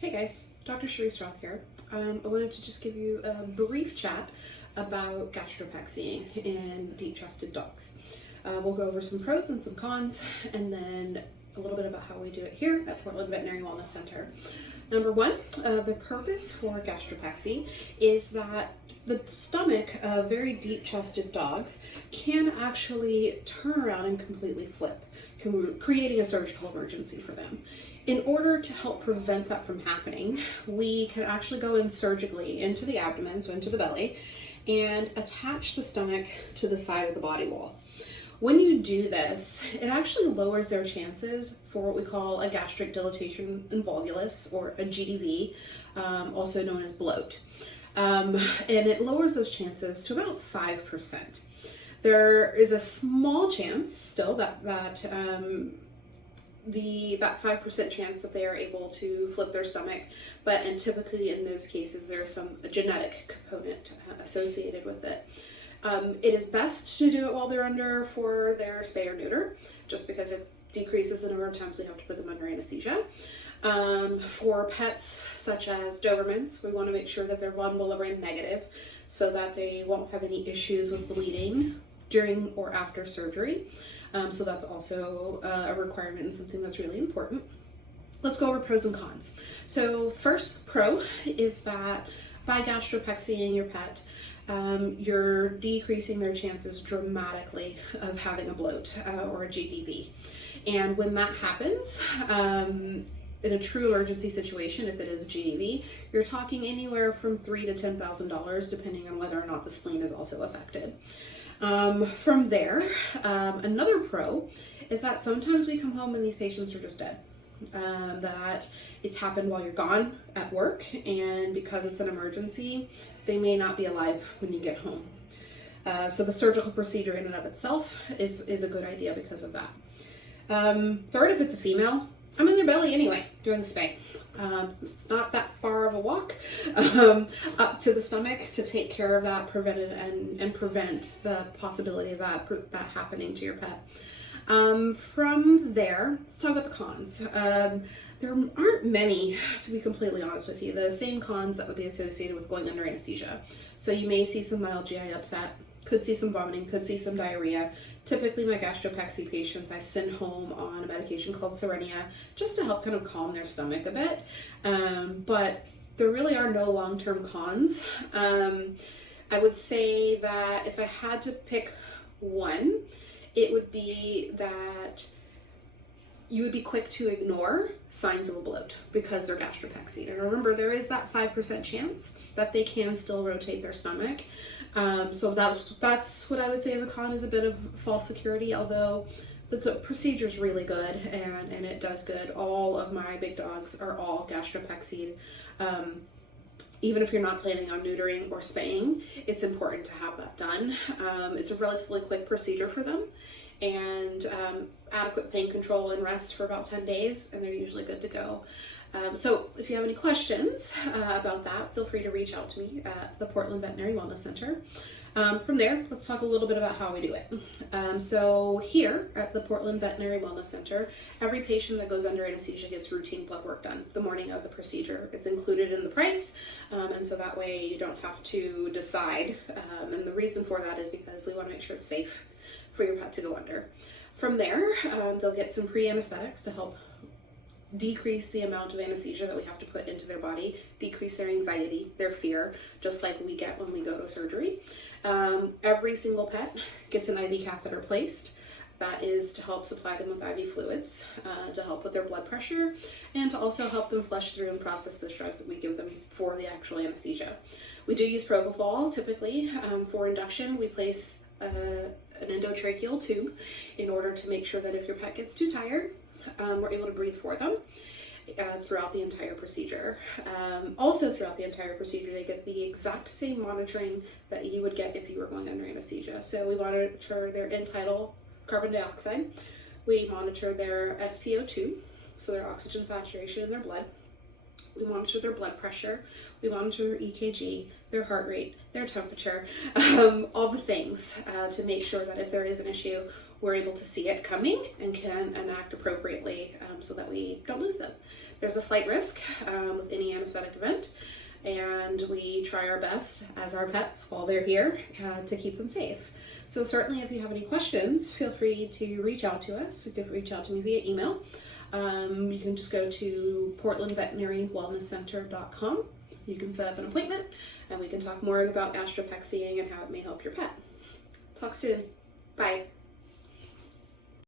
Hey guys, Dr. Cherise Roth here. I wanted to just give you a brief chat about gastropexy in deep-chested dogs. We'll go over some pros and some cons, and then a little bit about how we do it here at Portland Veterinary Wellness Center. Number one, the purpose for gastropexy is that the stomach of very deep-chested dogs can actually turn around and completely flip, creating a surgical emergency for them. In order to help prevent that from happening, we can actually go in surgically into the abdomen, so into the belly, and attach the stomach to the side of the body wall. When you do this, it actually lowers their chances for what we call a gastric dilatation involvulus, or a GDV, also known as bloat. And it lowers those chances to about 5%. There is a small chance still that 5% chance that they are able to flip their stomach, and typically in those cases there's some genetic component associated with it. It is best to do it while they're under for their spay or neuter, just because it decreases the number of times we have to put them under anesthesia. For pets such as Dobermans, we want to make sure that they're von Willebrand negative so that they won't have any issues with bleeding during or after surgery. So that's also a requirement and something that's really important. Let's go over pros and cons. So first pro is that by gastropexying your pet, you're decreasing their chances dramatically of having a bloat or a GDV. And when that happens, in a true emergency situation, if it is a GDV, you're talking anywhere from $3,000 to $10,000, depending on whether or not the spleen is also affected. From there, another pro is that sometimes we come home and these patients are just dead. That it's happened while you're gone at work, and because it's an emergency, they may not be alive when you get home. So the surgical procedure in and of itself is a good idea because of that. Third, if it's a female, I'm in their belly anyway during the spay. It's not that far of a walk up to the stomach to take care of that, and prevent the possibility of that happening to your pet. From there, let's talk about the cons. There aren't many, to be completely honest with you. The same cons that would be associated with going under anesthesia. So you may see some mild GI upset, could see some vomiting, could see some diarrhea. Typically my gastropexy patients I send home on a medication called Serenia just to help kind of calm their stomach a bit. But there really are no long-term cons. I would say that if I had to pick one, it would be that you would be quick to ignore signs of a bloat because they're gastropexied. And remember, there is that 5% chance that they can still rotate their stomach. So that's what I would say as a con, is a bit of false security, although the procedure is really good and it does good. All of my big dogs are all gastropexied. Even if you're not planning on neutering or spaying, it's important to have that done. It's a relatively quick procedure for them, and adequate pain control and rest for about 10 days, and they're usually good to go. So if you have any questions about that, feel free to reach out to me at the Portland Veterinary Wellness Center. From there, let's talk a little bit about how we do it. So here at the Portland Veterinary Wellness Center, every patient that goes under anesthesia gets routine blood work done the morning of the procedure. It's included in the price, and so that way you don't have to decide. And the reason for that is because we want to make sure it's safe for your pet to go under. From there, they'll get some pre-anesthetics to help decrease the amount of anesthesia that we have to put into their body, decrease their anxiety, their fear, just like we get when we go to surgery. Every single pet gets an IV catheter placed. That is to help supply them with IV fluids, to help with their blood pressure, and to also help them flush through and process the drugs that we give them for the actual anesthesia. We do use propofol typically for induction. We place an endotracheal tube in order to make sure that if your pet gets too tired, we're able to breathe for them throughout the entire procedure. Also throughout the entire procedure, they get the exact same monitoring that you would get if you were going under anesthesia. So we monitor their end-tidal carbon dioxide. We monitor their SpO2, so their oxygen saturation in their blood. We monitor their blood pressure, we monitor their EKG, their heart rate, their temperature, all the things to make sure that if there is an issue, we're able to see it coming and can enact appropriately so that we don't lose them. There's a slight risk with any anesthetic event, and we try our best as our pets while they're here to keep them safe. So certainly if you have any questions, feel free to reach out to us. You can reach out to me via email. You can just go to portlandveterinarywellnesscenter.com. You can set up an appointment and we can talk more about gastropexy and how it may help your pet. Talk soon. Bye.